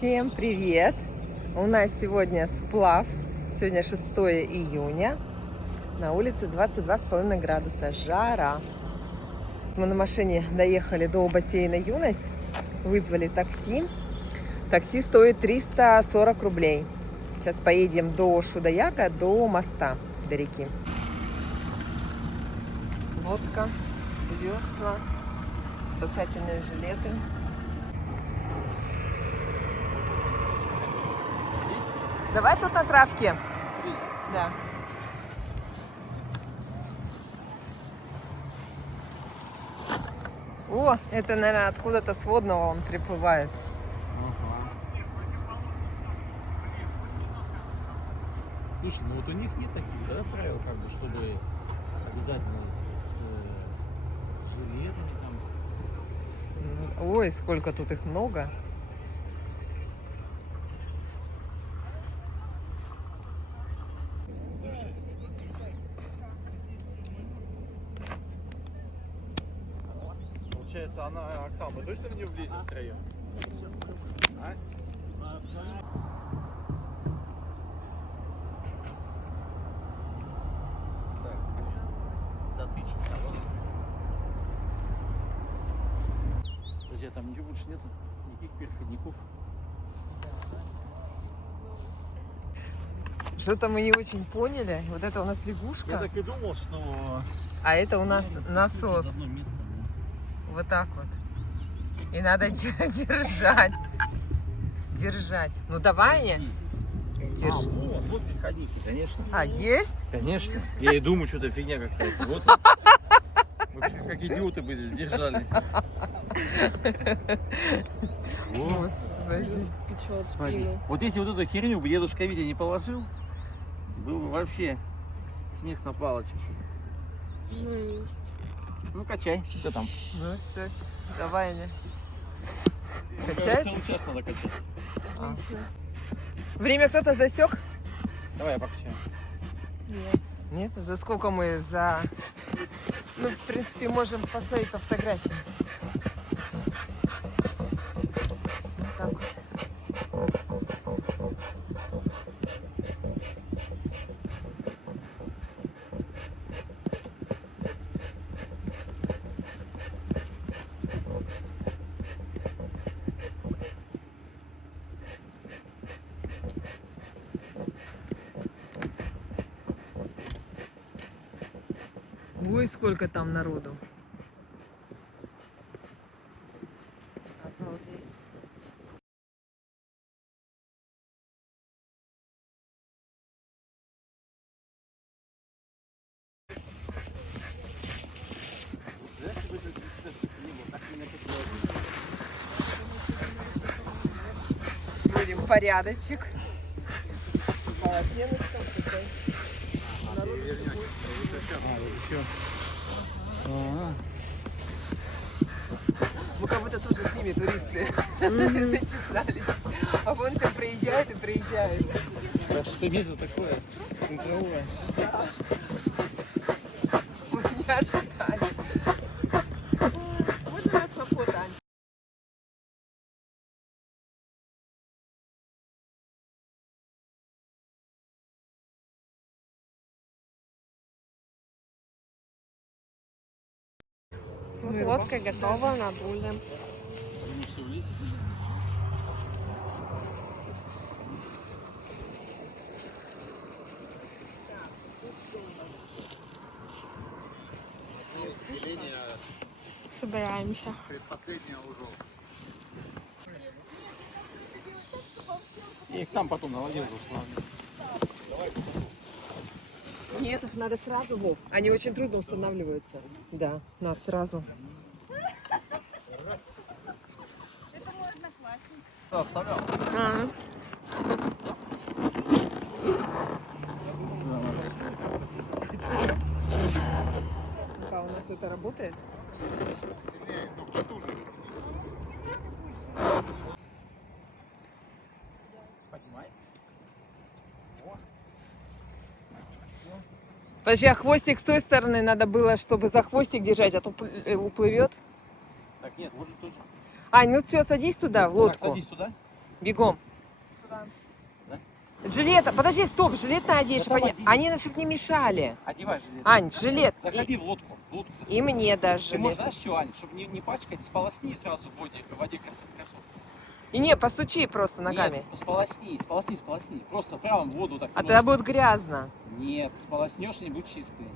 Всем привет! У нас сегодня сплав. Сегодня 6 июня. На улице 22,5 градуса. Жара. Мы на машине доехали до бассейна «Юность». Вызвали такси. Такси стоит 340 рублей. Сейчас поедем до Шудаяка, до моста, до реки. Лодка, весла, спасательные жилеты. Давай тут на травке. Да. О, это, наверное, откуда-то с водного он приплывает. Слушай, ну вот у них нет таких, да, правил, как бы, чтобы обязательно с жилетами там. Ой, сколько тут их много. Получается, она, Оксана, мы точно в нее влезем втроем? А? Затычки, да, вон. Друзья, там ничего больше нету? Никаких переходников? Что-то мы не очень поняли. Вот это у нас лягушка. Я так и думал, что... А это у нас насос. Одно место, ну. Вот так вот. И надо держать. Держать. Ну давай, не. Держи. Вот переходники, конечно. А, есть? Конечно. Я и думаю, что-то фигня какая-то. Вот. Мы как идиоты бы здесь держали. Вот. Господи. Смотри. Вот если вот эту херню бы дедушка Витя не положил, был бы вообще смех на палочке. Ну качай, что там? Ну все, давай, не. Качается? Целый час надо качать. А. Время кто-то засек? Давай я покачаю. Нет? За сколько мы? За... Ну, в принципе, можем посмотреть по фотографии. Вот так вот. Ой, сколько там народу. Обалдеть. Будем порядочек. Полотеночком. Мы как будто тоже с ними туристы зачесались. А вон все приезжают и приезжают. Что место такое? Центровое. Мы не ожидали. Вот у нас на фото, Ань. Лодка готова, на будем. Ну все, влезет. Собираемся. Предпоследняя уже. Я их там потом наладил. Нет, их надо сразу, Вов. Они очень трудно устанавливаются. Да, нас сразу. Это мой одноклассник. Да, вставлял. Пока у нас это работает. Поднимай. Подожди, а хвостик с той стороны надо было, чтобы за хвостик держать, а то уплывет. Так, нет, вот же тоже. Ань, ну все, садись туда, в лодку. Так, садись туда. Бегом. Куда? Жилет, подожди, стоп, жилет наденешь. Да там Они, чтобы не мешали. Одевай жилет. Ань, жилет. Заходи в лодку. И мне даже Ты можешь, жилет. знаешь что, Ань, чтобы не пачкать, сполосни сразу в воде кроссовки. И не, постучи просто ногами. Нет, сполосни. Просто прямо в воду так. А тогда будет грязно. Нет, сполоснешь, они будут чистые.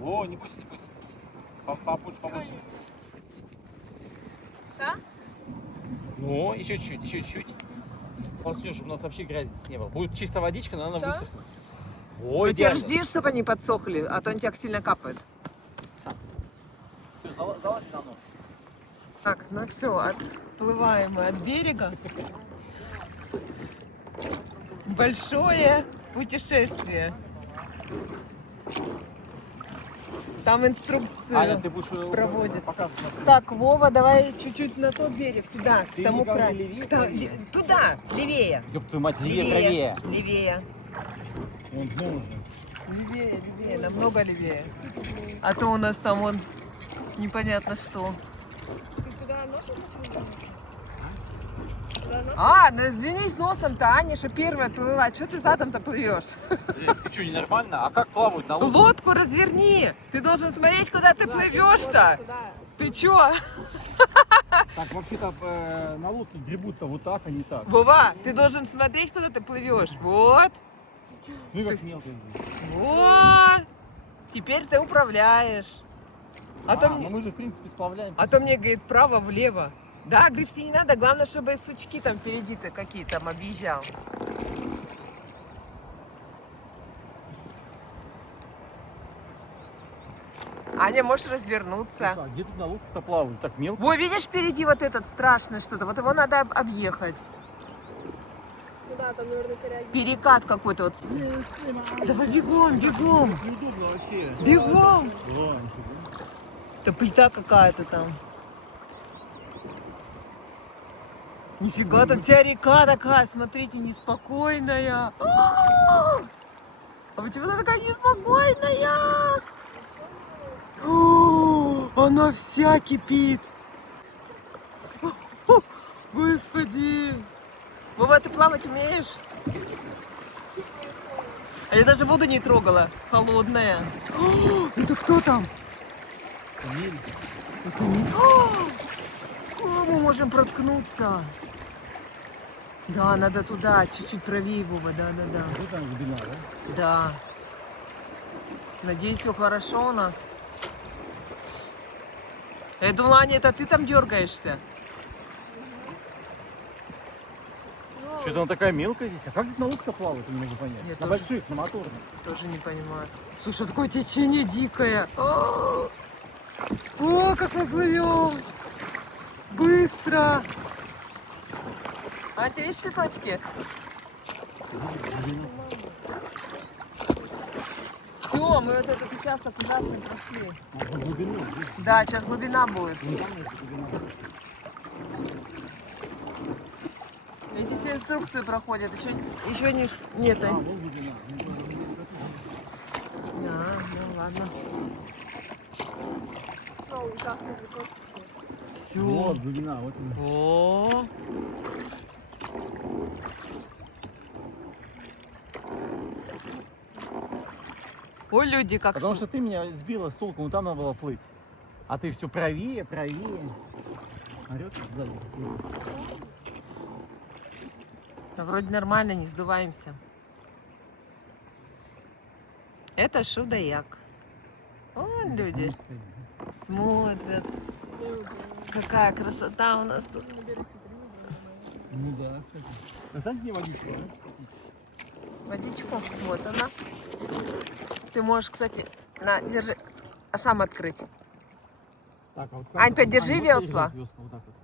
О, не пусть. Побольше. Все? Ну, еще чуть-чуть. Сполоснешь, чтобы у нас вообще грязи здесь не было. Будет чистая водичка, но она Всё? высохнет. Ну Ой, теперь идеально. жди, чтобы они подсохли, а то они тебя сильно капают. Все, залазь на нос. Так, ну все, отплываем мы от берега. Большое путешествие. Там инструкцию Аня, ты будешь проводит. показывать. Так, Вова, давай чуть-чуть на тот берег, туда, к Ты тому не говори, краю. левее, Да, правее? туда, левее. Ёб твою мать, левее, правее. Левее. Вон дно уже. Левее, намного левее. А то у нас там вон непонятно что. Ты туда носом почему? Туда носом? А, ну извинись носом-то, Аня, что первая плыла. Что ты задом-то плывешь? Ты что, ненормально? А как плавают на лодке? Лодку разверни. Ты должен смотреть, куда ты плывешь-то. Туда. Ты чё? Так, вообще-то на лодке гребут-то вот так, а не так. Вова, ты должен смотреть, куда ты плывешь. Вот. Ну и как мелко. Вот. Теперь ты управляешь. А то ну мне, мы же, в принципе, сплавляем. а то мне говорит, вправо-влево. Да, гребсти не надо, главное, чтобы сучки там впереди-то какие там объезжал. Аня, можешь развернуться. А где тут на лодке-то плавают? Так мелко? Во, видишь, впереди вот этот страшный что-то. Вот его надо объехать. Туда, там, наверное, коряги. Перекат какой-то вот. Давай бегом. Неудобно вообще. Бегом. Да, Это плита какая-то там. Нифига, тут вся река такая, смотрите, неспокойная. А почему она такая неспокойная? Она вся кипит. Господи. Вова, ты плавать умеешь? А я даже воду не трогала, холодная. Это кто там? Мы можем проткнуться. Да, надо туда, чуть-чуть правее, Вова, да. Вот там глубина, да? Да. Надеюсь, все хорошо у нас. Я думала, Аня, это ты там дергаешься? Что-то она такая мелкая здесь. А как на лодке плавать, я не могу понять. Нет, На тоже. больших, на моторных. Тоже не понимаю. Слушай, такое течение дикое. О, как мы плывем. Быстро. А ты видишь цветочки? Все, мы вот этот участок ужасно прошли. Глубину. Да, сейчас глубина будет. Эти все инструкции проходят. Еще нет. А, вон глубина. Да, ну ладно. Снова участок высокий. Все. Вот глубина, вот она. О. Ой, люди, как Потому что ты меня сбила с толку, вон там надо было плыть. А ты все правее. Орёт сзади. Да, вроде нормально, не сдуваемся. Это Шудаяк. Вон люди смотрят. Какая красота у нас тут. Ну да, кстати. Достаньте мне водичку, да? Водичку. Вот она. Ты можешь, кстати, на, держи. А сам открыть. Так, а вот Ань, подержи вот весла. Вот так вот.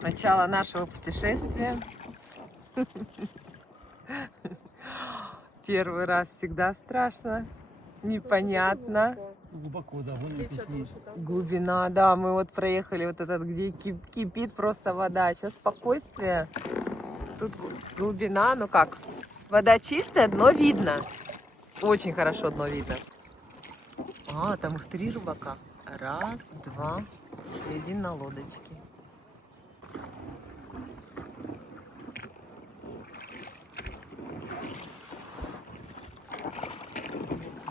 Начало нашего путешествия. Первый раз всегда страшно, непонятно. Глубоко, да, вон эти Девчата ваши там. Глубина, да, мы вот проехали вот этот, где кипит просто вода. Сейчас спокойствие. Тут глубина, ну как, вода чистая, дно видно. Очень хорошо дно видно. А, там их 3 рыбака. Раз, два и один на лодочке.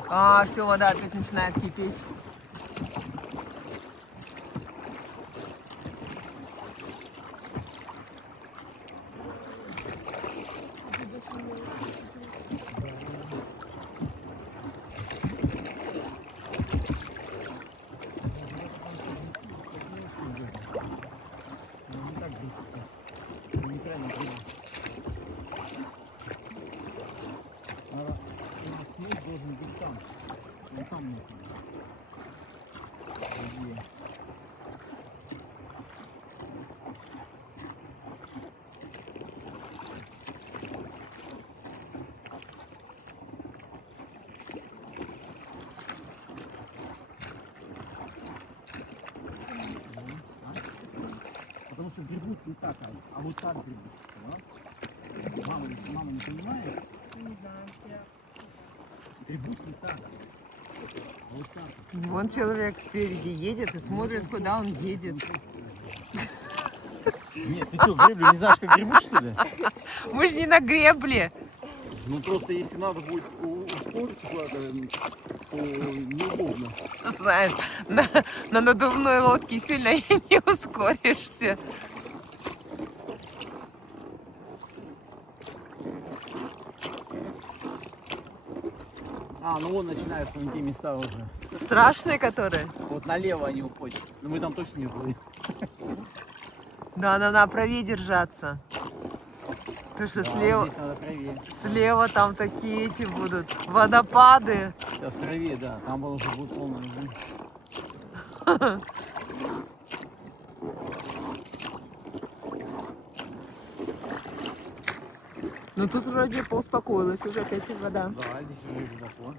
А, все, вода опять начинает кипеть. Ну, не так быстро. Неправильно прыгать. Надо, у нас снег должен быть там. Он там нет. Где? Потому что гребут не так, а вот так гребут. Да? Мама не понимает? Не знаю, я... Гребут не так. А вот так. Вон человек спереди едет и смотрит, куда он едет. Нет, ты что, греблю не знаешь, как гребут, что ли? Мы же не на гребле. Ну просто если надо будет ускорить куда-то, то неудобно. Знаешь, на надувной лодке сильно не ускоришься. А, ну вон начинаются вон те места уже. Страшные которые? Вот налево они уходят. Но мы там точно не уходим. Да, надо правее держаться. Потому что слева, Здесь надо правее. слева там такие эти будут водопады. Сейчас правее, да. Там уже будет полная жизнь. Ну тут вроде поуспокоилась уже опять вода. Да, здесь уже глубоко.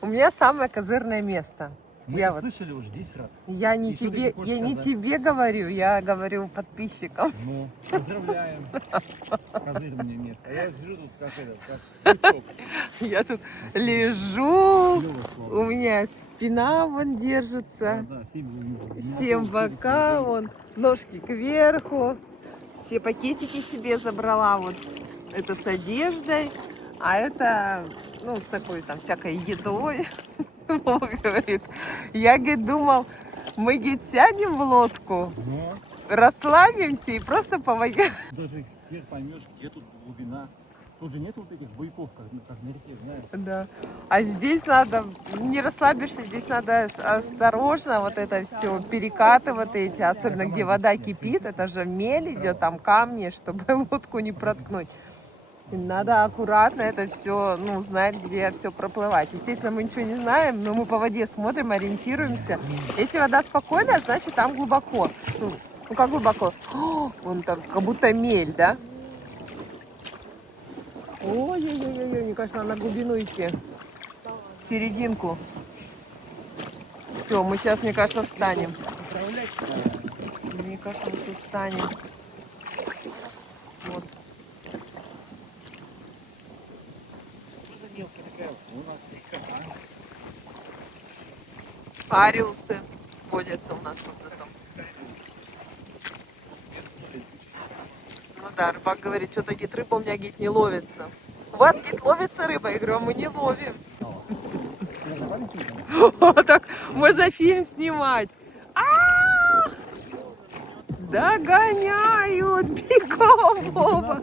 У меня самое козырное место. Мы Я это вот- слышали уже 10 раз. Я не И что ты тебе, хочешь я не сказать? тебе говорю, я говорю подписчикам. Ну, поздравляем. Козырное место. А я сижу тут как это, как бычок. Я тут лежу, Клёво у слово. меня спина вон держится, Да, да, всем бока, вон ножки кверху, все пакетики себе забрала, вот это с одеждой, а это, ну, с такой там всякой едой. Вова говорит, я, говорит, думал, мы, говорит, сядем в лодку, Но расслабимся и просто по воде. даже хер поймешь, где тут глубина. Тут же нет вот этих буйков, как на реке, знаешь. Да. А здесь надо, не расслабишься, здесь надо осторожно вот это все перекатывать эти, особенно где вода кипит, это же мель идет, там камни, чтобы лодку не проткнуть. И надо аккуратно это все, ну, знать, где все проплывать. Естественно, мы ничего не знаем, но мы по воде смотрим, ориентируемся. Если вода спокойная, значит там глубоко. Ну как глубоко? О, вон там как будто мель, да? Ой-ой-ой, мне кажется, надо на глубину идти. В серединку. Все, мы сейчас, мне кажется, встанем. Мне кажется, мы сейчас встанем. Вот. Мелкая такая у нас река, Ариусы водятся у нас тут зато. Ну да, рыбак говорит, что-то, говорит, рыба у меня, говорит, не ловится. У вас, говорит, ловится рыба? Я говорю, а мы не ловим. Вот так можно фильм снимать. А! Догоняют! Бегом, Вова!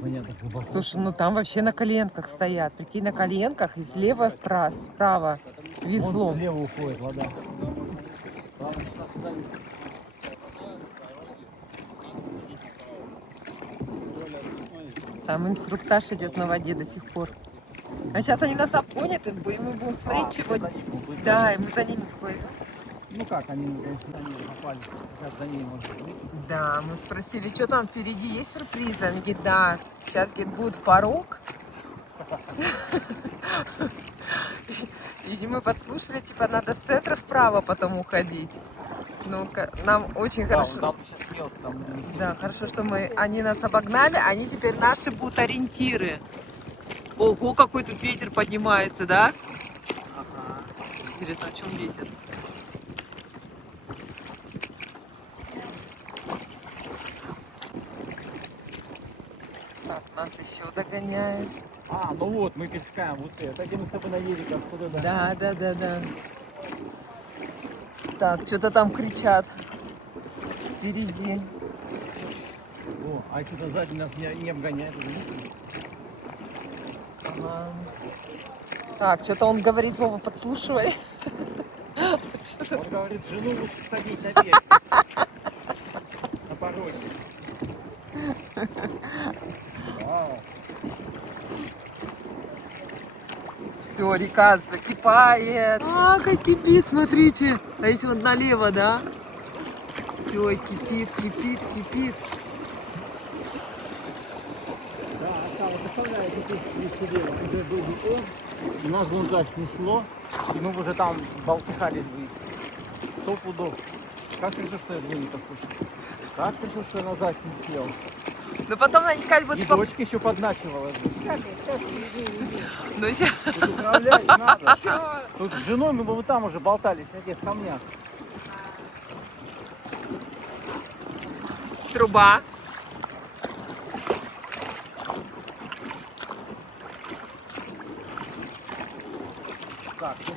Понятно, глубоко. Слушай, ну там вообще на коленках стоят. Прикинь, на коленках и слева вправо, справа весло. Вон слева уходит вода. Там инструктаж идет на воде до сих пор. А сейчас они нас обгонят, и мы будем смотреть, чего... Да, и мы за ними плывем. Ну как, они попали, сейчас за ними можно быть. Да, мы спросили, что там впереди, есть сюрпризы? Они говорят, да, сейчас, говорит, будет порог. И мы подслушали, типа, надо с центра вправо потом уходить. Ну, нам очень Да, хорошо. вон там сейчас мелко, там... Да, хорошо, что они нас обогнали, они теперь наши будут ориентиры. Ого, какой тут ветер поднимается, да? Ага. Интересно, в чем ветер? Так, нас еще догоняют. А, ну вот, мы перескаем вот это, где мы с тобой на велике, откуда, да? Да. Так, что-то там кричат. Впереди. О, а что-то сзади нас не обгоняет, видите? Ага. Так, что-то он говорит, Вова, подслушивай. Он говорит, жену лучше садить на берег. На пороге. Вау. Все, река закипает. А, как кипит, смотрите. А если вот налево, да? Все, кипит. Да, а вот оставляете тут себе, уже был бетон, и нас вон туда снесло, и мы уже там болтыхались бы. 100 пудов. Как решил, что я в не послушал? Как решил, что я назад не съел? Но потом они сказали, вот И дочка еще подначивала. Сейчас, иди. Ну, сейчас. Тут управлять надо. Тут с женой мы бы вот там уже болтались, на этих камнях. Труба. Так, ну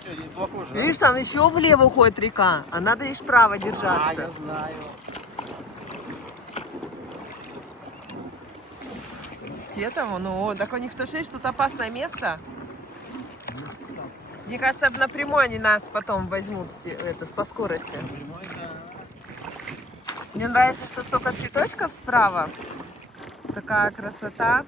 что, здесь глубоко же, да? Видишь, там еще влево уходит река, а надо лишь вправо А, я держаться. знаю. Те там, ну, так у них тоже есть тут опасное место. Мне кажется, напрямую они нас потом возьмут по скорости. Прямой, да. Мне нравится, что столько цветочков справа. Такая красота.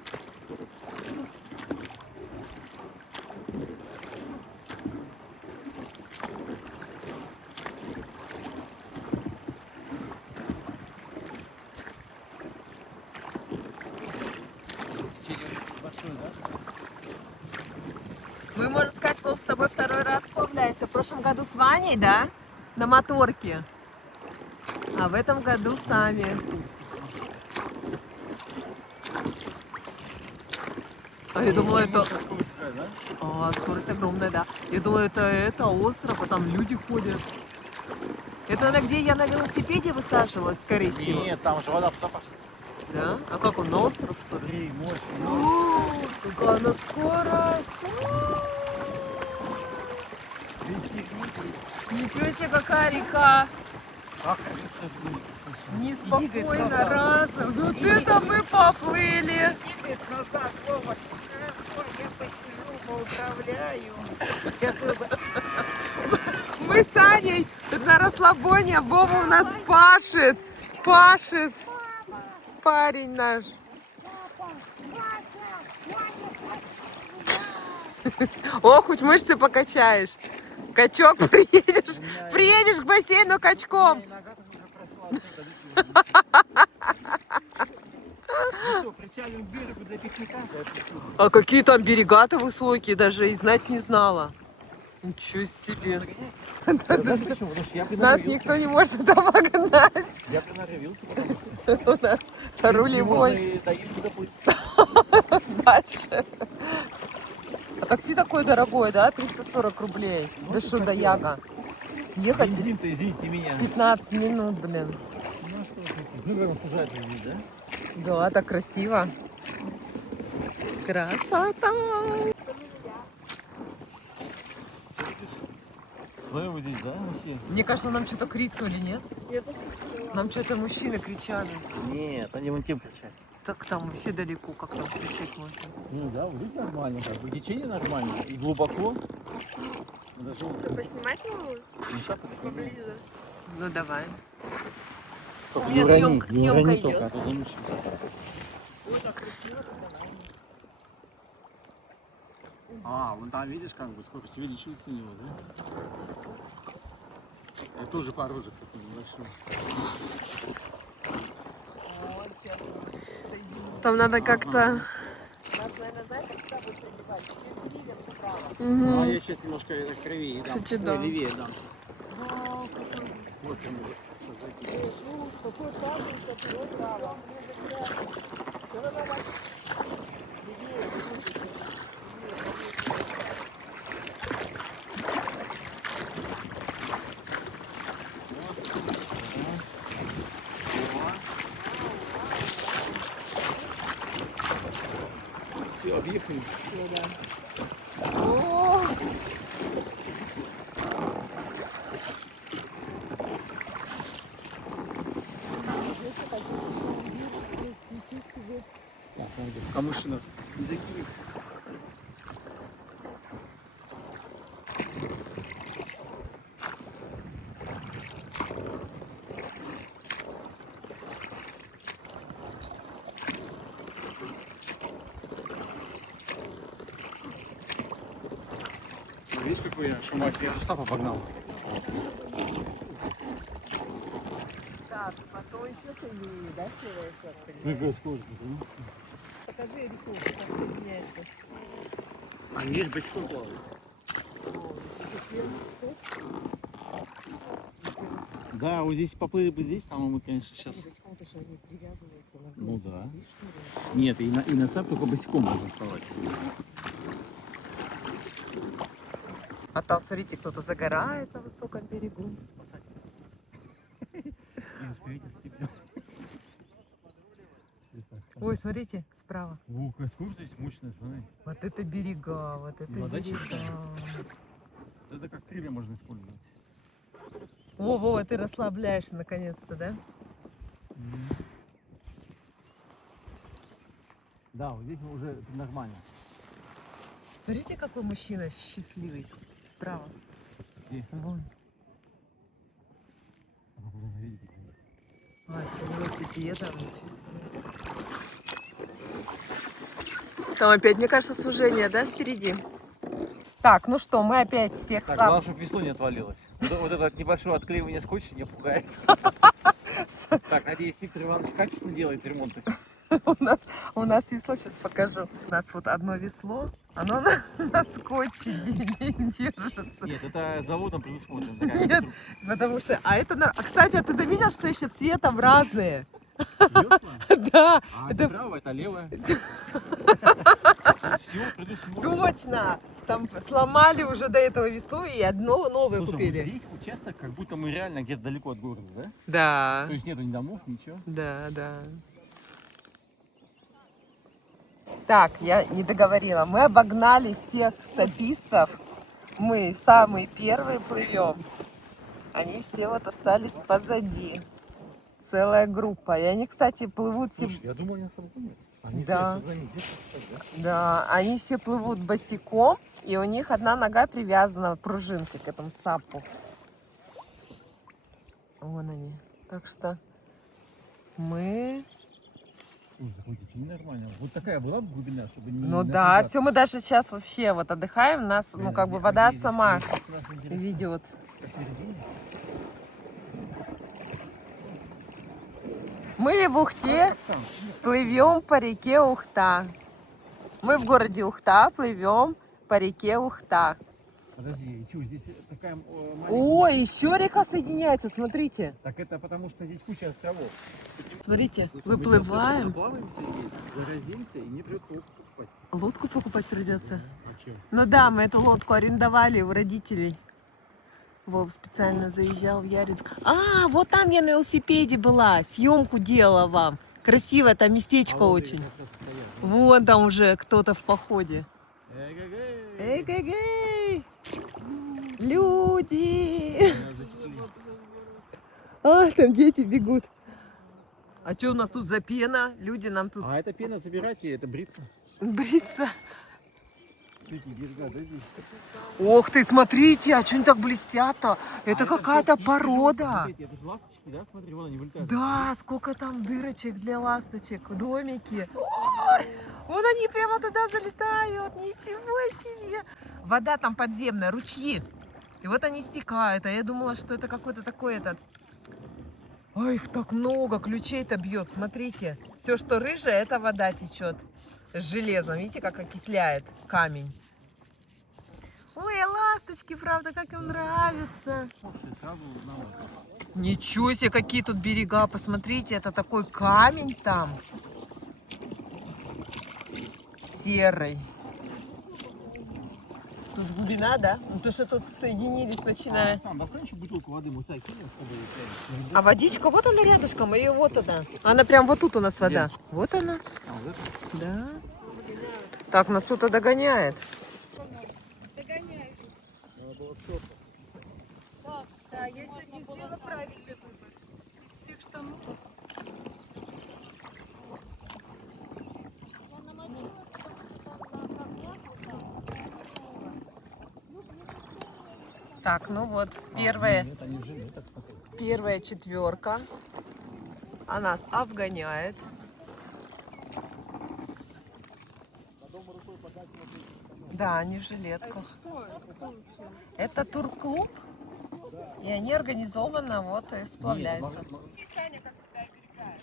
Большой, да? Мы, можно сказать, Вов, с тобой второй раз сплавляемся. В прошлом году с Ваней, да? На моторке. А в этом году сами. А я думала, это... Да? А, скорость огромная, да. Я думала, это остров, а там люди ходят. Это на где я на велосипеде высаживалась, скорее всего. Нет, там же вода туда пошла. Да? А как он, на остров, что ли? Смотри, мощный. О, какая она скорость! Ничего себе, какая река! Как это? Неспокойно, разом. Вот это мы поплыли! Двигает назад, Вова. Я посижу, поуправляю. Мы с Аней тут на расслабоне, а Вова у нас пашет. Пашет. Парень наш. О, хоть мышцы покачаешь. Качок, приедешь к бассейну качком. Причалим к берегу для пикника. А какие там берега-то высокие, даже и знать не знала. Ничего себе. Нас никто не может обогнать. Я приноровился, потому что У нас рулевой. Дальше. А такси такое дорогое, да? 340 рублей. Да что, до Яга? Ехать Бензин-то, извините меня. 15 минут, блин. Ну, как он сужает здесь, да? Да, так красиво. Красота! Смотри, вот здесь, да, вообще? Мне кажется, нам что-то крикнули, нет? Я тоже хотела. Нам что-то мужчины кричали. Нет, они вон тем кричат. Так там вообще далеко, как там кричать можно. Ну да, вот здесь нормально, как бы течение нормально. И глубоко. Даже Что, поснимать могу? не так это Поближе. Ну давай. Только У меня съемка идет. а то замучишь. А, вон там видишь, как бы скорость увеличивается у него, да? Это тоже порожек такой небольшой. Там надо как-то... Нас, наверное, Ну, а Угу. я сейчас немножко это кривее дам. Кстати, Ой, да. левее дам. Вот прям уже сейчас закинем. Все, объехали. О, Так, надо в камыши нас не закинет. Видишь, какой я шумак? Я же сапа погнал. так, потом еще сильнее, да, силует? Ну, какая скорость, Покажи реку, как меняется. А есть бочком плавает. Да, вот здесь поплыли бы здесь, там мы, конечно, сейчас... Босиком-то же они привязываются на Ну грудь. да. Видишь, что ли? Нет, и на сап только босиком можно вставать. А там, смотрите, кто-то загорает на высоком берегу. Ой, смотрите, справа. Ух, скорость здесь мощная, смотри. Вот это берега, вот это Вода берега. чистая. Это как крылья можно использовать. Во, ты расслабляешься наконец-то, да? Да, вот здесь уже нормально. Смотрите, какой мужчина счастливый. Справа. Где? Вон. А, это велосипед, там ничего себе. Там опять, мне кажется, сужение, да, впереди? Так, ну что, мы опять всех Так, главное, чтобы весло не отвалилось. Вот это небольшое отклеивание скотча не пугает. Так, надеюсь, Виктор Иванович качественно делает ремонты. у нас весло, сейчас покажу. У нас вот одно весло, оно на скотче не держится. Нет, это заводом предусмотрено. Такая Нет, потому что, кстати, а ты заметил, что еще цветом разные? весла. Да, А это это правое, это левое. Все предусмотрено. точно. Там сломали уже до этого весло и одно новое Слушай, вот купили. здесь участок, как будто мы реально где-то далеко от города, да? Да, То есть нету ни домов, ничего. да. Так, я не договорила. Мы обогнали всех сапистов. Мы самые первые плывем. Они все вот остались позади. Целая группа. И они, кстати, плывут Слушай, я думал, они нас обгонят. Они Да. стоят, за где-то стоят, да? Да, они все плывут босиком, и у них одна нога привязана пружинкой к этому сапу. Вон они. Так что мы... Слушай, хоть идти нормально. Вот такая была бы глубина, чтобы не Ну да, напрягаться. все, мы даже сейчас вообще вот отдыхаем, нас, ну Блин, как бы надеюсь, вода здесь сама конечно, нас интересно ведет. посередине. Мы в Ухте Оксан, плывем по реке Ухта. Мы в городе Ухта плывем по реке Ухта. подожди, что, здесь такая маленькая... Ой, еще река соединяется, смотрите. Так это потому, что здесь куча островов. Смотрите, Мы сейчас выплываем. плаваемся здесь, заразимся, и не придется лодку покупать. Лодку покупать придется. А чем? Ну да, мы эту лодку арендовали у родителей. Вов специально заезжал в Яринск. А, вот там я на велосипеде была, съемку делала вам. Красивое там местечко очень. Вон там уже кто-то в походе. Эй-гэй-гэй! Люди! А, там дети бегут. А что у нас тут за пена? Люди нам тут А это пена забирать, и это бриться. бриться. Такие берега, да, здесь? Ох ты, смотрите, а что они так блестят-то? Это какая-то всё порода. смотрите, это же ласточки, да? Смотри, вон они вылетают. Да, сколько там дырочек для ласточек, домики. Ой, вон они прямо туда залетают, ничего себе. Вода там подземная, ручьи. И вот они стекают, а я думала, что это какой-то такой этот... Ой, их так много, ключей-то бьет, смотрите. Все, что рыжее, это вода течет. с железом. Видите, как окисляет камень. Ой, а ласточки, правда, как им нравится. Слушай, сразу узнала. Ничего себе, какие тут берега. Посмотрите, это такой камень там. Серый. Тут глубина, да? Ну, то, что тут соединились почти на... Сам, достань еще бутылку воды, мы сюда кинем, чтобы... А водичка, вот она рядышком, и вот она. Она прям вот тут у нас вода. Где? Вот она. А, вот это? Да. Так, нас кто-то догоняет. Догоняй. Надо было всё. Макс, да, я сегодня сделала правильный выбор. Из всех штанов. Я намочила, потому что там на камнях вот там. Так, ну вот, А, первая, нет, они жили, так смотри. первая четверка. А нас обгоняет. Да, они в жилетках. Что это вообще? Это турклуб, и они организованно вот и сплавляются. Саня, как тебя оберегает.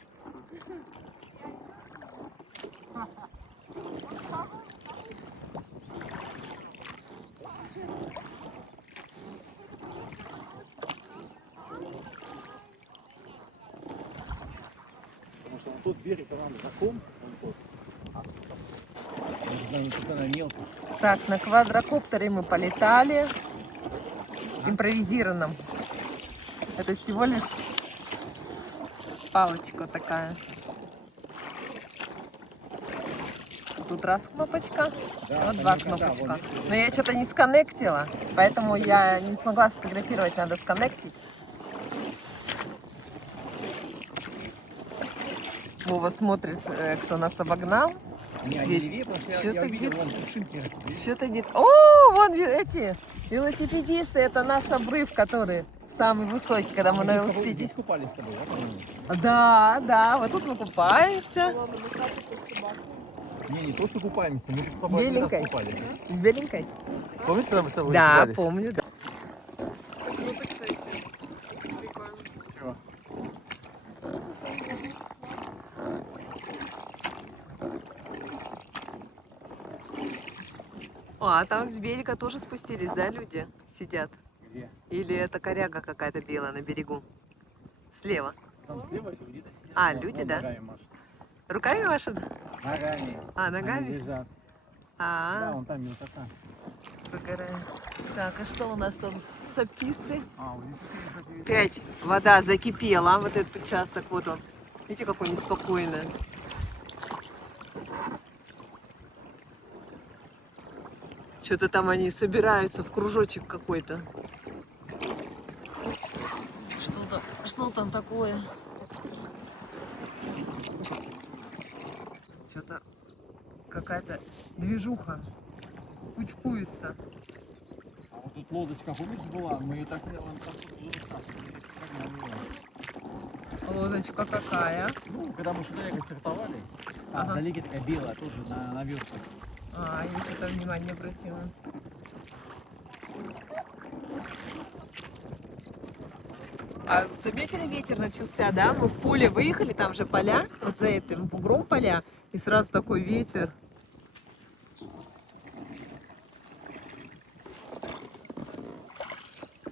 Потому что вот тот берег, он знаком, он тот. Не знаю, насколько она мелкая. Так, на квадрокоптере мы полетали. Импровизированном. Это всего лишь палочка такая. Тут раз кнопочка, Да, вот два конечно, да, кнопочка. вон видишь, Но я что-то не сконнектила, поэтому я не смогла сфотографировать, надо сконнектить. Вова смотрит, кто нас обогнал. Не, они левее, потому что Чё я ты увидел, где- вон кувшинки. Что-то нет. О, вон эти велосипедисты, это наш обрыв, который самый высокий, когда мы на велосипеде. Здесь купались с тобой, да, по-моему? Да, да, вот тут мы купаемся. Мама, мы капли с собакой. Не то, что купаемся, мы тут с тобой один раз Беленькой. купались. С беленькой? Помнишь, когда мы с тобой Да, купались? помню, да. Круто, кстати. Прикольно. Чего? О, а там с берега тоже спустились, да, люди сидят? Где? Или это коряга какая-то белая на берегу? Слева. Там слева люди-то сидят. А, Вон, люди, вон да? ногами машут. Руками машут? Ногами. А, Они ногами? лежат. Да, А, вон там мелкота. загораем. Так, а что у нас там? Саписты. А, у них тут не Опять вода закипела, вот этот участок, вот он. Видите, какой неспокойный. Что-то там они собираются в кружочек какой-то. Что там такое? Что-то какая-то движуха. Кучкуется. А вот тут лодочка, помнишь, была? Мы ее так вон там тут Лодочка какая? Ну, когда мы сюда ехали, стартовали, там Ага. вдалеке такая белая тоже на верстке. А, я что-то внимания не обратила. А заметили, ветер начался, да? Мы в поле выехали, там же поля, вот за этим бугром поля, и сразу такой ветер.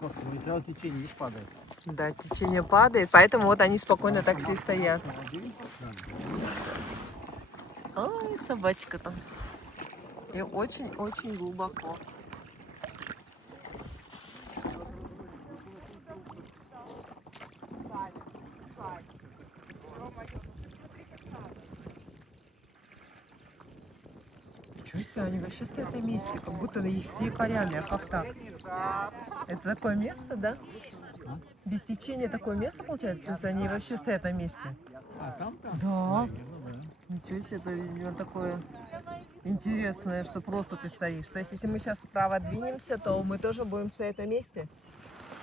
Вот, ну, сразу течение не падает. Да, течение падает, поэтому вот они спокойно так все стоят. Ой, собачка там. И очень-очень глубоко. Чё себе, они вообще стоят на месте, как будто с якорями, а как так? Это такое место, да? Без течения такое место получается? То есть они вообще стоят на месте? А, там-то? Да. Наверное, да. Ничего себе, это, видимо, такое интересное, что просто ты стоишь. То есть, если мы сейчас вправо двинемся, то мы тоже будем стоять на месте.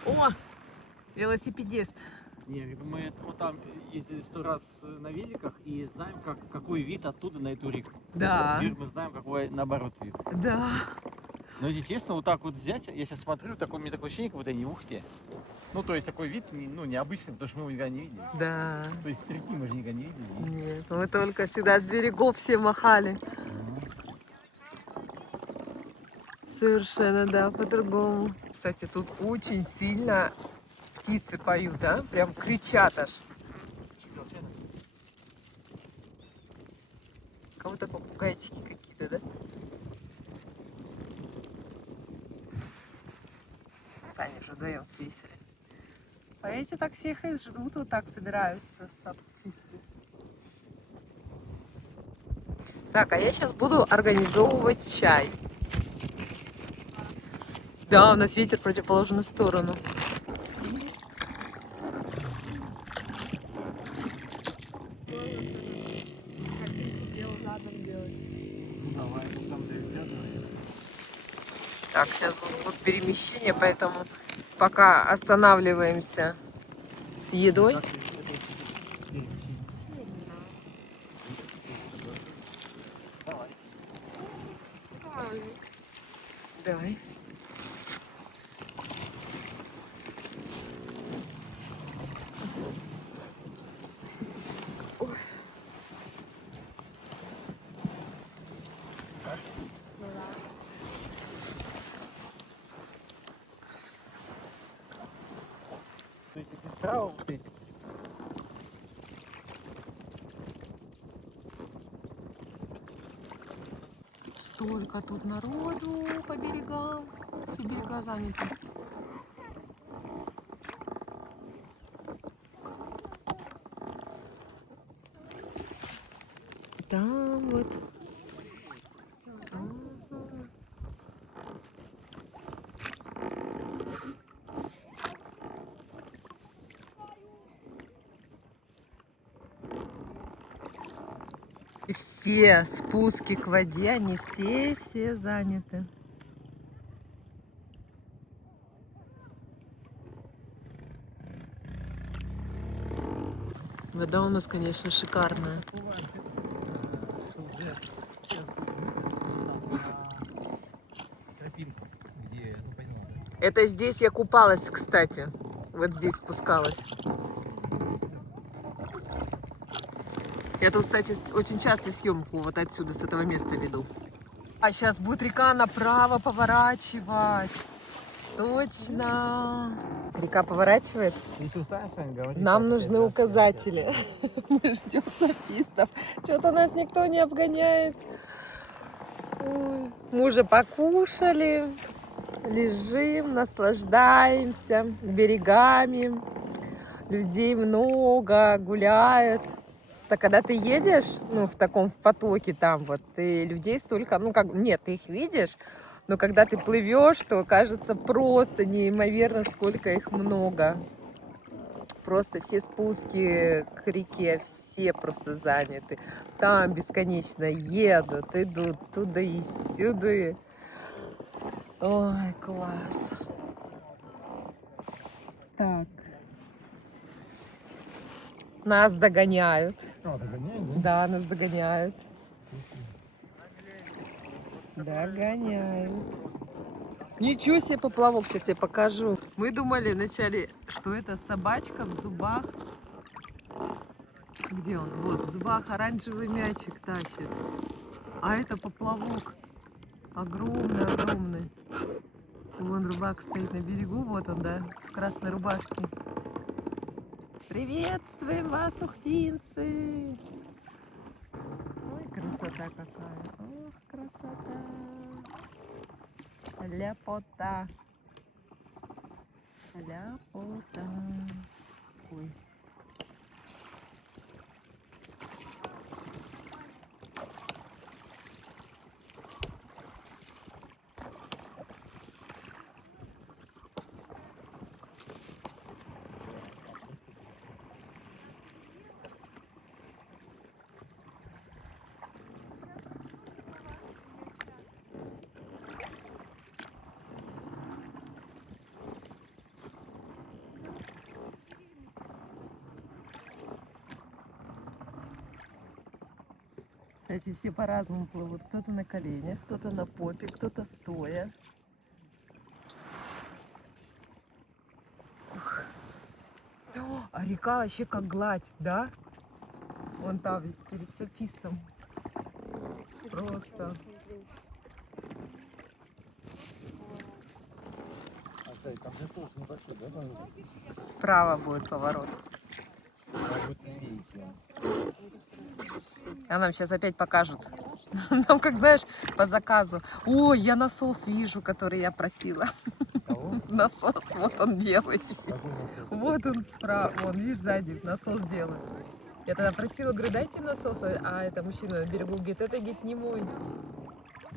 О, велосипедист. Не, мы вот там ездили 100 раз на великах и знаем, какой вид оттуда на эту реку. Да, Теперь мы знаем, какой наоборот вид. да. Но если честно, вот так вот взять, я сейчас смотрю, у меня такое ощущение, как будто не ухте. Ну, то есть такой вид, необычный, потому что мы его никогда не видели. Да. То есть с реки мы же никогда не видели. Нет, мы только всегда с берегов все махали. Совершенно, да, по-другому. Кстати, тут очень сильно птицы поют, да? Прям кричат аж. Кого-то попугайчики какие-то, да? Сами же вдвоем свисели. А эти так всех и ждут, вот так собираются сапфисты. Так, а я сейчас буду организовывать чай. Да, у нас ветер в противоположную сторону. Так, сейчас будут перемещения, поэтому пока останавливаемся с едой. Давай. То есть если справа вот эти. Столько тут народу по берегам. Все берега заняты. Там вот. Ага. И все спуски к воде, они все заняты. Вода у нас, конечно, шикарная. Тропинку, где, ну пойму, да. Это здесь я купалась, кстати. Вот здесь спускалась. Я тут, кстати, очень часто съемку вот отсюда, с этого места веду. А сейчас будет река направо поворачивать. Точно. Река поворачивает. Если устаешь, Ань, говори. Нам нужны указатели. Мы ждем сапистов. Что-то нас никто не обгоняет. Ой. Мы уже покушали, лежим, наслаждаемся берегами. Людей много, гуляют. Так когда ты едешь, ну, в таком потоке там вот, и людей столько, ну, как, нет, ты их видишь, но когда ты плывешь, то кажется просто неимоверно, сколько их много. Просто все спуски к реке, все просто заняты. Там бесконечно едут, идут туда и сюда. Ой, класс. Так. Нас догоняют. А, догоняем, да? Да, нас догоняют. Догоняют. Ничего себе поплавок, сейчас я покажу. Мы думали вначале, что это собачка в зубах. Где он? Вот, в зубах оранжевый мячик тащит. А это поплавок. Огромный, огромный. Вон рыбак стоит на берегу, вот он, да, в красной рубашке. Приветствуем вас, ухтинцы! Ой, красота какая! Ох, красота! Ляпота! Ляпота! Ой. Кстати, все по-разному плывут. Кто-то на коленях, кто-то на попе, кто-то стоя. Ух. О, а река вообще как гладь, да? Вон там, перед сапистом. Просто. стоит, там же толк небольшой, да? Справа будет поворот. Может, не видите. А нам сейчас опять покажут. Нам, как знаешь, по заказу. Ой, я насос вижу, который я просила. Кого? Насос, вот он белый. Какой насос? Вот он справа. Вон, видишь, сзади насос белый. Я тогда просила, говорю, дайте насос. А это мужчина на берегу говорит, это, говорит, не мой.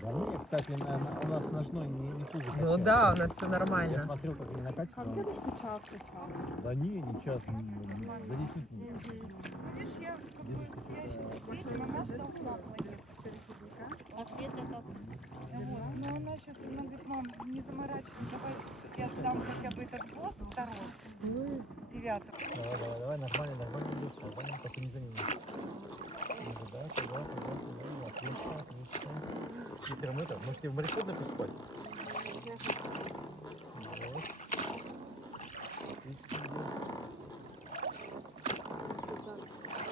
Да нет, кстати, у нас ножной не хуже. Ну качает. да, у нас все Я нормально. смотрел, как они накачивают. Дедушка часто. Да не час, да действительно. Видишь, я еще Свете, мама должна поехать. А Света как? Вот. Но она сейчас, она говорит, мам, не заморачивай, давай я сдам хотя бы этот босс второй, 9. Давай, нормально идешь, нормально, только не за ними. Да, туда, отлично. Хитрым это, можете в мореход написать? Вот.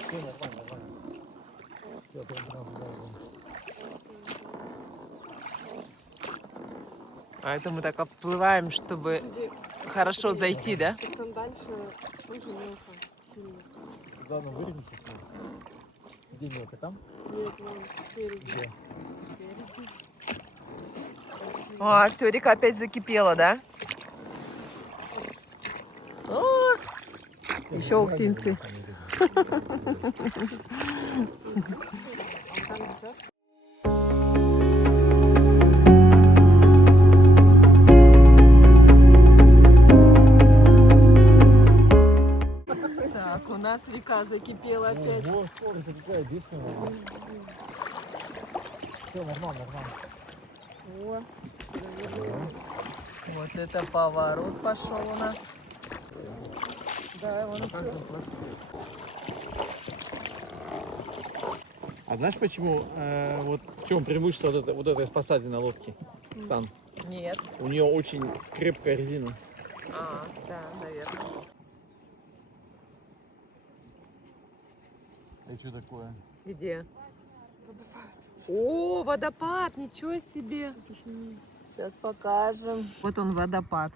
Все нормально. Все, прям. А это мы так обплываем, чтобы хорошо зайти, да? Там дальше тоже мелко, сильно. Главное вырежите. Где мелко? Там? Нет, вон, спереди. Где? Спереди. А, все, река опять закипела, да? О, еще ухтинцы. А там идет. Так, у нас река закипела опять. Ого, скорость какая бешеная. Все, нормально. О, Вот это поворот пошел у нас. Да, вон еще. А знаешь почему, вот в чем преимущество вот этой спасательной лодки, Сан? Нет. У нее очень крепкая резина. А, да, наверное. И что такое? Где? О, водопад, ничего себе. Сейчас покажем. Вот он водопад.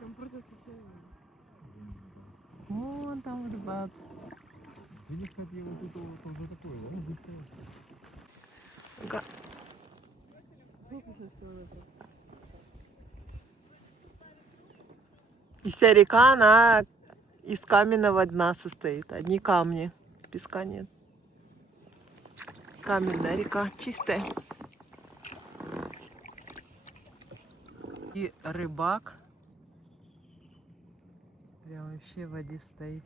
Вон там водопад. Видишь, кстати, вот это вот уже такое, да? Быстрее. И вся река, она из каменного дна состоит. Одни камни. Песка нет. Каменная река, чистая. И рыбак прям вообще в воде стоит.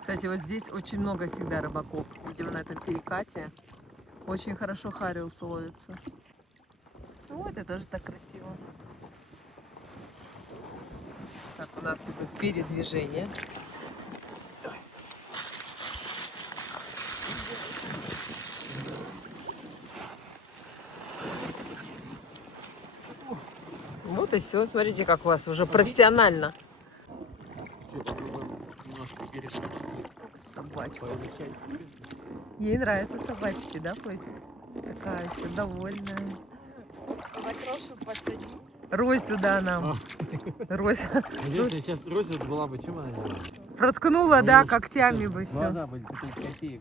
Кстати, вот здесь очень много всегда рыбаков. Видимо, на этом перекате очень хорошо хариус ловится. Вот, это тоже так красиво. Так, у нас идет передвижение. Вот и все. Смотрите, как у вас уже профессионально. Немножко перескочить. Собачка. Ей нравятся собачки, да, Пойти? Такая еще довольная. Закрошу посади. Рось сюда нам. Рось. Если сейчас Рося была бы, чем она делала? Проткнула, да, когтями бы все. Глаза бы какие.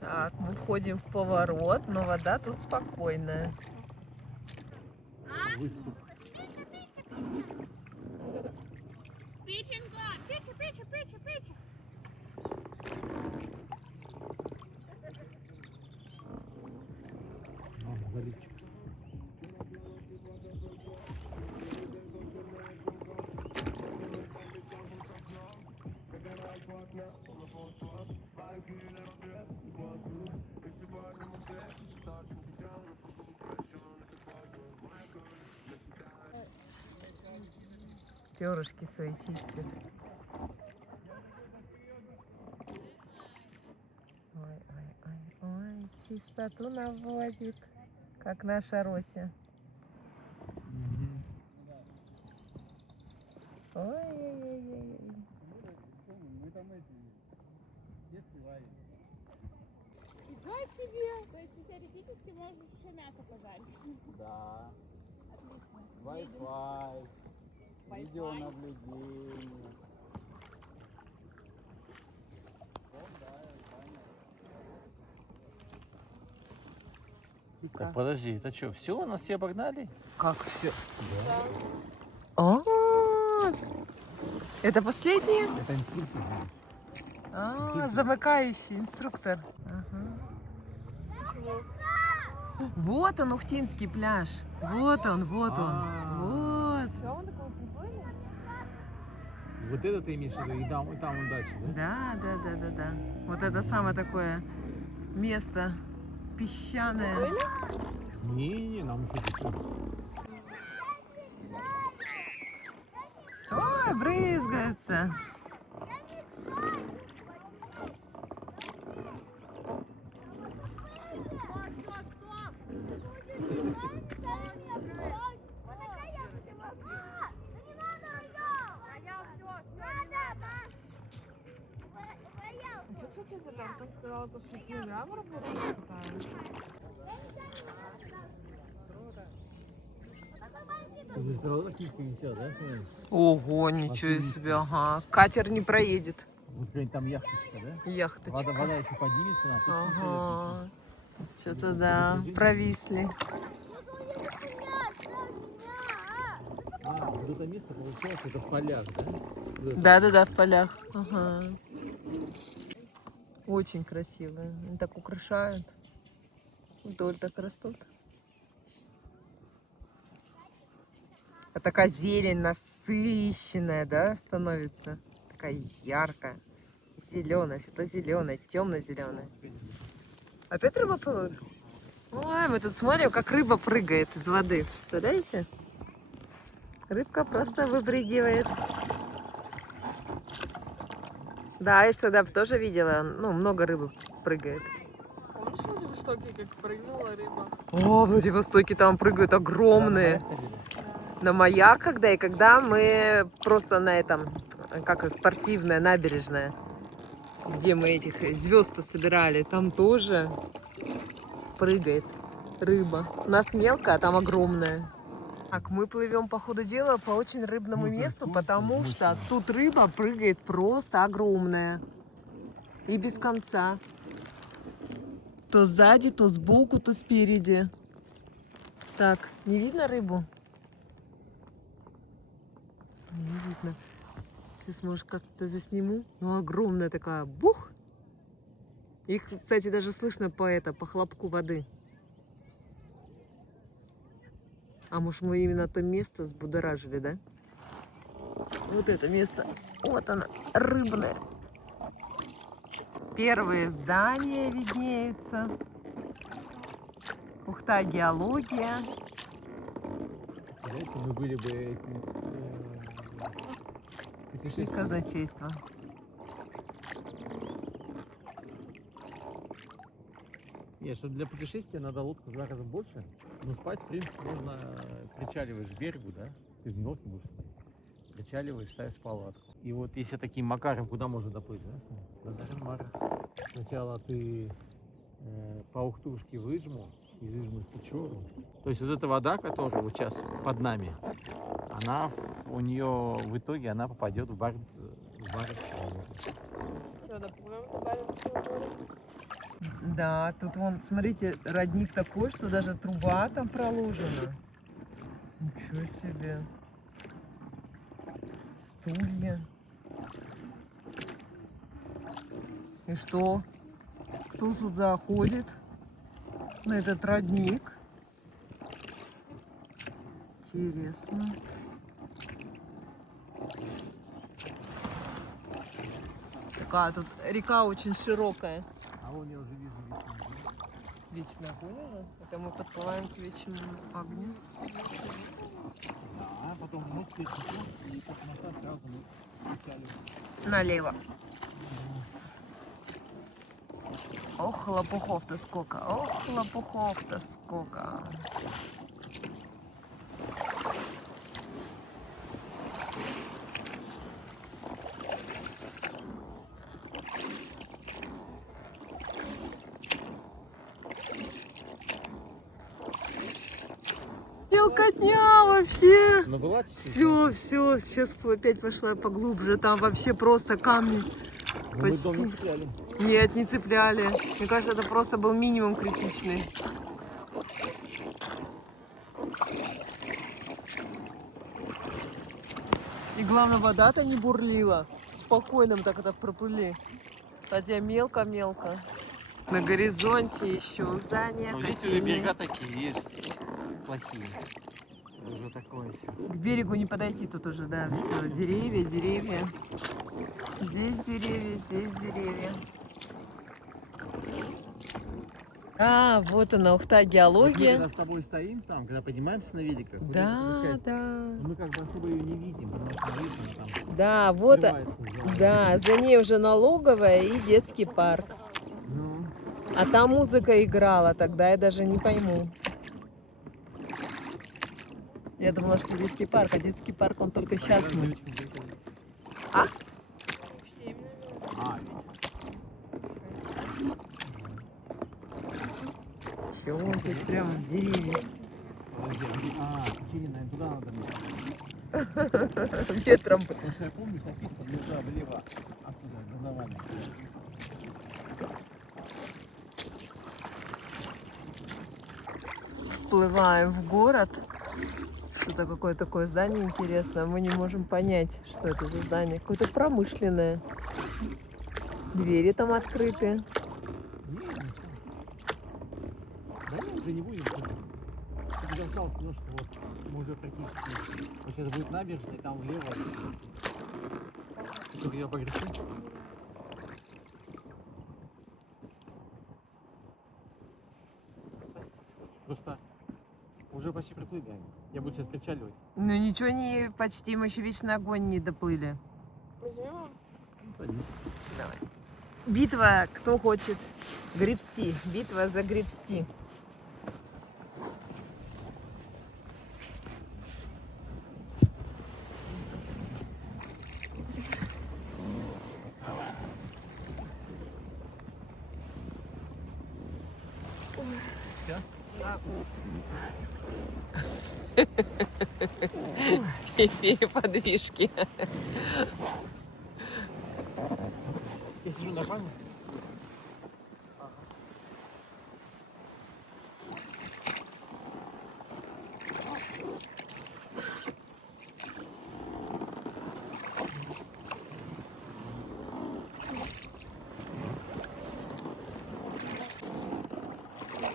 Так, мы входим в поворот, но вода тут спокойная. Выступ. Заливчик. Перышки свои чистят. Ой, чистоту наводит, как наша Рося. Ой-ой-ой. Фига себе! То есть теоретически можно еще мясо пожарить. Да. Отлично. Wi-Fi. Wi-Fi? Видеонаблюдение. Так, подожди, это что, все, у нас все обогнали? Как все? Да. Это последнее? Это инструктор. Замыкающий инструктор. Ага. Вот он, Ухтинский пляж. Вот он, вот он. Вот. Все, он такой прикольный. Вот это ты имеешь в виду, и там он дальше, да? Да. Вот это самое такое место песчаное. Не, нам еще тут. Ой, брызгаются. Что, кстати, это там? Там сказала, что 6 килограмм работает такая. Ты здорово кишка несет, да? Смотри? Ого, ничего себе, ага. Катер не проедет. Вот какая-нибудь там яхточка, да? Яхточка. Вода еще поднимется, Ага. Что-то да, провисли. Вот это место, получается, это в полях, да? Да, в полях. Ага. Очень красивые. Они так украшают. Вдоль так растут. А такая зелень насыщенная, да, становится. Такая яркая. Зеленая, светло-зеленая, темно-зеленая. Опять рыба плывет? Ой, мы тут смотрим, как рыба прыгает из воды. Представляете? Рыбка просто выпрыгивает. Да, я же тогда тоже видела, ну, много рыбы прыгает. Помнишь, в Владивостоке, как прыгнула рыба? О, в Владивостоке там прыгают огромные. На маяк, когда мы просто на этом, как спортивная набережная, где мы этих звезд собирали, там тоже прыгает рыба. У нас мелкая, а там огромная. Так, мы плывем по ходу дела по очень рыбному месту, потому что тут рыба прыгает просто огромная. И без конца. То сзади, то сбоку, то спереди. Так, не видно рыбу? Не видно. Сейчас, может, как-то засниму. Ну, огромная такая. Бух! Их, кстати, даже слышно по хлопку воды. А может, мы именно то место взбудоражили, да? Вот это место. Вот оно, рыбное. Первые здания виднеются. Ухта, геология. Знаете, мы были бы И казначейство. Нет, что для путешествия надо лодку в 2 раза больше, но спать, в принципе, можно, причаливаешь к берегу, да? Ты же не лодку будешь спать. Причаливаешь, ставишь палатку. И вот если таким макаром, куда можно доплыть, да? Сначала ты по Ухтушке в Ижму, из Ижмы в Печору. То есть вот эта вода, которая вот сейчас под нами, она у нее в итоге она попадет в Баренц. Что, доплывем до Баренцева моря? Да, тут вон, смотрите, родник такой, что даже труба там проложена. Ничего себе. Стулья. И что? Кто сюда ходит? На этот родник? Интересно. Такая тут река очень широкая. А вон я уже вижу Вечный огонь уже? Это мы подплываем к вечному огню. Да, а потом мост пересекем, и после моста сразу мы причалим. Налево. Ох, лопухов-то сколько. Ох, лопухов-то сколько. вообще. Ну была Все, сейчас опять пошла поглубже. Там вообще просто камни. Мы дом не почти. цепляли. Нет, не цепляли. Мне кажется, это просто был минимум критичный. И главное, вода-то не бурлила. Спокойно мы так это проплыли. Хотя мелко-мелко. На горизонте еще здания. Но здесь уже кофейни. берега такие есть. Плохие. Уже такое все. К берегу не подойти тут уже, да, все. Деревья, деревья. Здесь деревья, здесь деревья. А, вот она, Ухта, Мы геология. когда с тобой стоим там, когда поднимаемся на великах, вот эту Да, часть, да. мы как бы особо ее не видим, потому что видно там. Да, вот, скрывается за- да, за ней уже налоговая и детский парк. Ну, А там музыка играла, тогда я даже не пойму. Я думала, что детский парк, а детский парк он только сейчас. когда девочка приехала. А? А, Чего он тут прям деревья? подожди, течение, наверное, туда надо. Ветром. Потому что я помню, написано мне туда влево, отсюда, образование. Вплываем в город. Что-то какое такое здание интересное. Мы не можем понять, что это за здание. Какое-то промышленное. Двери там открыты. Не, да мы уже не будем. Ты же осталось немножко, вот, мы уже практически. Вот сейчас будет набережная, там влево. Только я погрешу. Просто уже почти приплыгаем. Я буду сейчас причаливать. Ну ничего не, почти мы еще вечный огонь не доплыли. Садись. Битва, кто хочет гребсти. Битва за гребсти. Переподвижки. Я сижу нормально?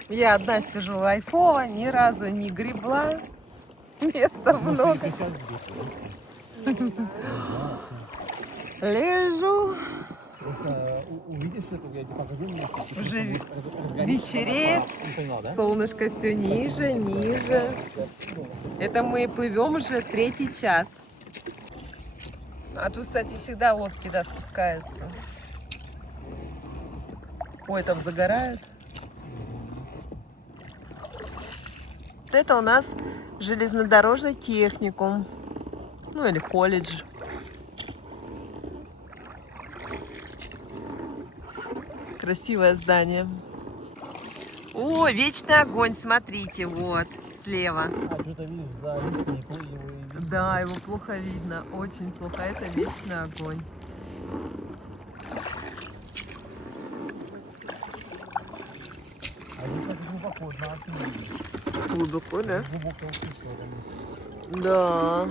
Я одна сижу лайфово, ни разу не гребла. Места много. Лежу. Просто увидишь это, я тебе покажу мне. Уже вечереет. Солнышко все ниже, ниже. Это мы плывем уже 3-й час. А тут, кстати, всегда лодки, да, спускаются. Ой, там загорают. Вот это у нас железнодорожный техникум. Ну или колледж. Красивое здание. О, вечный огонь, смотрите, вот, слева. А что-то видишь, да, лишний, Да, его плохо видно, очень плохо. Это вечный огонь. А здесь так глубоко, на Глубоко, да? глубокое чувство. Да.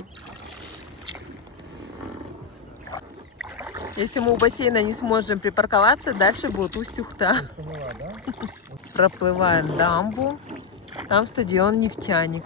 Если мы у бассейна не сможем припарковаться, дальше будет Усть-Ухта. Поняла, да? Проплываем дамбу. Там стадион «Нефтяник».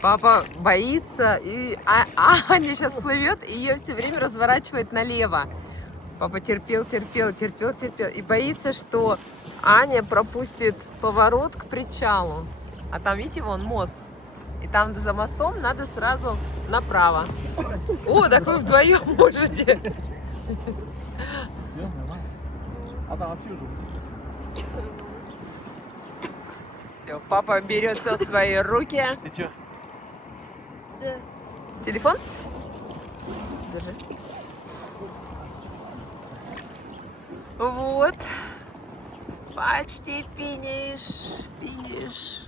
Папа боится, и Аня сейчас плывет, и ее все время разворачивает налево. Папа терпел и боится, что Аня пропустит поворот к причалу. А там, видите, вон мост. И там за мостом надо сразу направо. О, так вы вдвоем можете. Идем, нормально. А там вообще уже. Все, папа берет все в свои руки. Ты чё? Телефон? Держи. Вот. Почти финиш. Финиш.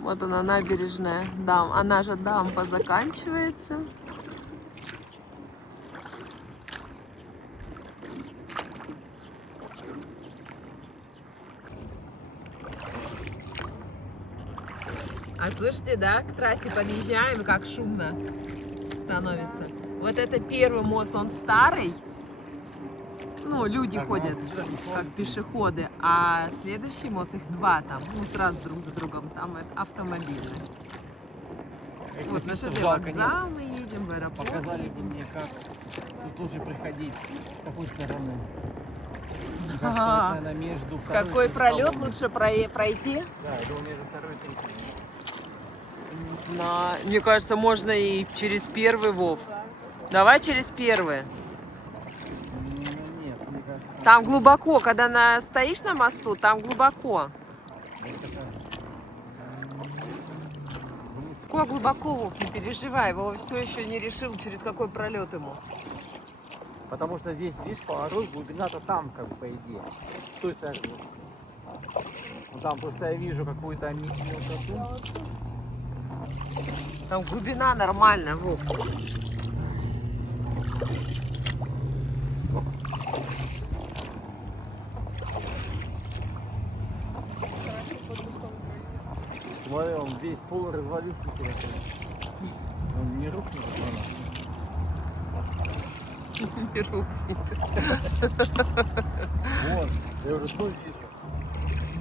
Вот она, набережная. Дам. Она же дамба заканчивается. А слышите, да, к трассе подъезжаем, как шумно становится. Вот это первый мост, он старый. Ну, люди ходят, как пешеходы. А следующий мост, их два там, ну, сразу друг за другом, там автомобильные. Вот на ЖД вокзал мы едем, в аэропорт Показали бы едем. мне, как тут уже приходить, с какой стороны. И как, Ага. наверное, между С второй и какой третьей пролет колонной. лучше пройти? Да, я думаю, между второй и третьей. Не знаю. Мне кажется, можно и через первый, Вов. Давай через первый. Ну, нет, мне кажется, Там глубоко, когда стоишь на мосту, там глубоко. Какой глубоко, Вов, не переживай, Вова все еще не решил, через какой пролет ему. Потому что здесь, видишь, поворот, глубина-то там, как бы, по идее. С той стороны. Ну, там просто я вижу какую-то мелкоту. Там глубина нормальная, Вов. Смотри, он весь пол развалился. Он не рухнет, Не рухнет. Вот, я уже что вижу.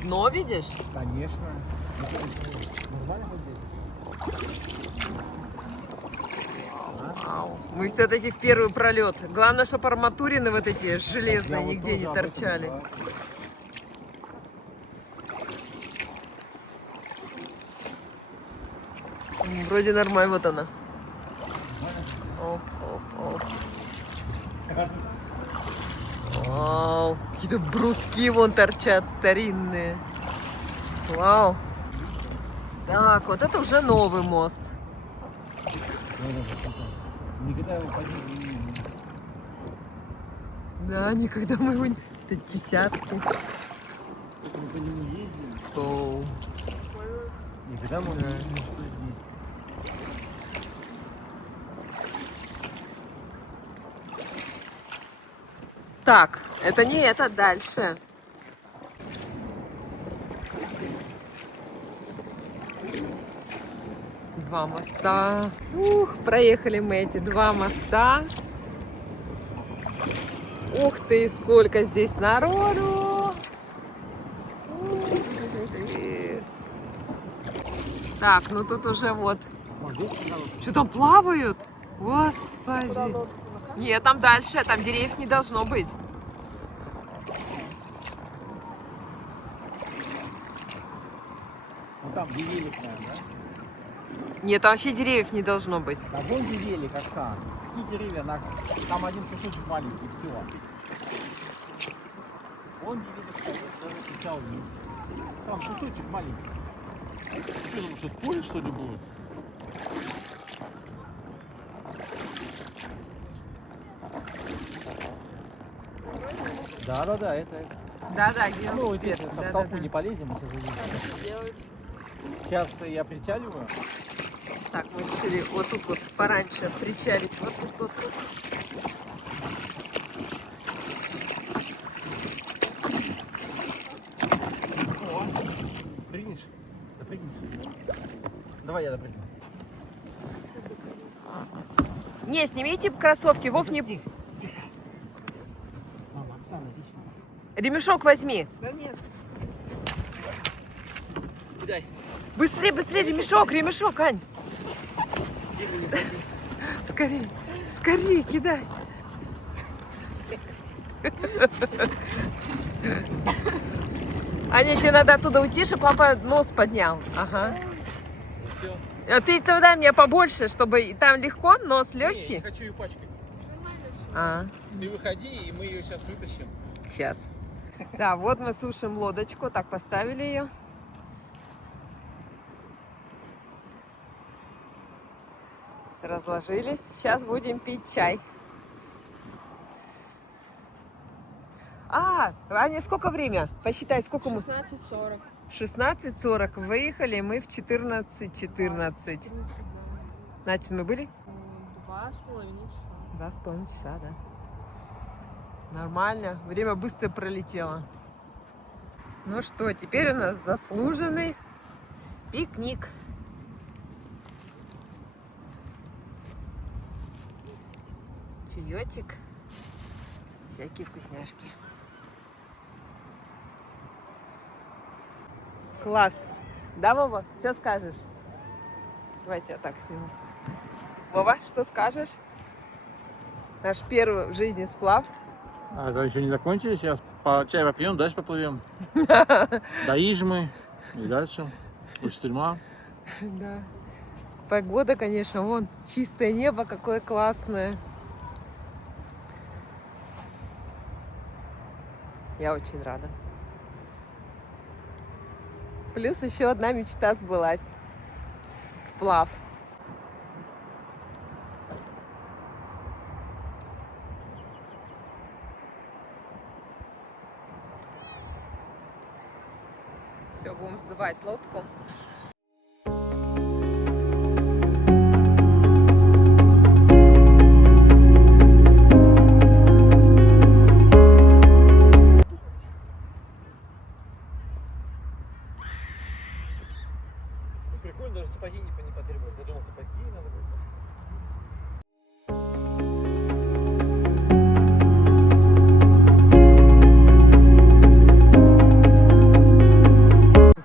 Дно видишь? Конечно. Нормально здесь? Вау. Мы все-таки в первый пролет. Главное, чтобы арматурины вот эти железные Я вот нигде не тоже об этом торчали. думаю. Вроде нормально, вот она. Оп, оп, оп. Вау, какие-то бруски вон торчат старинные. Вау. Так, вот это уже новый мост. Никогда его ходить не видел. Да, никогда мы его не... Это десятки. Мы по нему ездили. Оу. Никогда мы не видели, что здесь. Так, это не это, дальше. Два моста. Ух, проехали мы эти два моста. Ух ты, сколько здесь народу! Ух ты. Так, ну тут уже вот. Что там плавают? Господи. Нет, там дальше, там деревьев не должно быть. Ну там где велик, наверное, да? Нет, там вообще деревьев не должно быть. А вон где велик, Оксан. Какие деревья? Там один кусочек маленький, все. Вон где велик, даже сначала вниз. Там кусочек маленький. Что думаешь, это поле, что ли, будет? Да, это. Да-да, где Ну, он здесь свет. в толпу не полезем, мы сейчас увидим. Сейчас я причаливаю. Так, мы решили вот тут вот пораньше причалить. Вот тут. Прыгнешь? Допрыгнешь? Давай я допрыгну. Не, снимите кроссовки, Вов, не... Тихо. Мама, Оксана, лично. Ремешок возьми. Да нет. Кидай. Быстрее, ремешок, Ань. Скорее, кидай. Аня, тебе надо оттуда уйти, чтобы папа нос поднял. Ага. Все. А ты тогда мне побольше, чтобы там легко, нос Не легкий. хочу ее пачкать. А, Ты выходи, и мы ее сейчас вытащим. сейчас. Да, вот мы сушим лодочку, так поставили ее. разложились. Сейчас будем пить чай. Аня, сколько время? Посчитай, сколько мы... 16:40. 16:40. Выехали мы в 14:14. Значит, мы были? 2,5 часа. 2,5 часа, да. Нормально. Время быстро пролетело. Ну что, теперь у нас заслуженный пикник. Чаечек. Всякие вкусняшки. Класс. Да, Вова? Что скажешь? Давайте я так сниму. Вова, что скажешь? Наш первый в жизни сплав. А это еще не закончили, сейчас чай попьем, дальше поплывем. До Ижмы и дальше. Усть-Тюрьма. Да. Погода, конечно, вон чистое небо, какое классное. Я очень рада. Плюс еще одна мечта сбылась. Сплав. Все, будем сдувать лодку. Прикольно, даже сапоги не потребуют. Я думал, сапоги надо будет.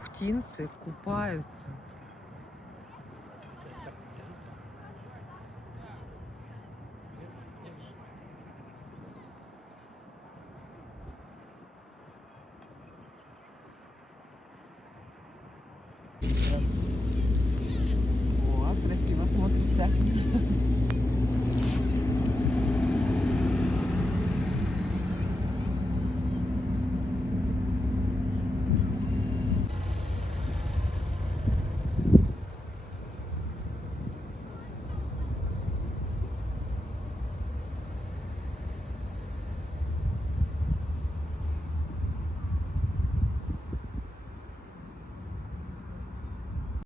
Птицы купаются. Вот, красиво смотрится.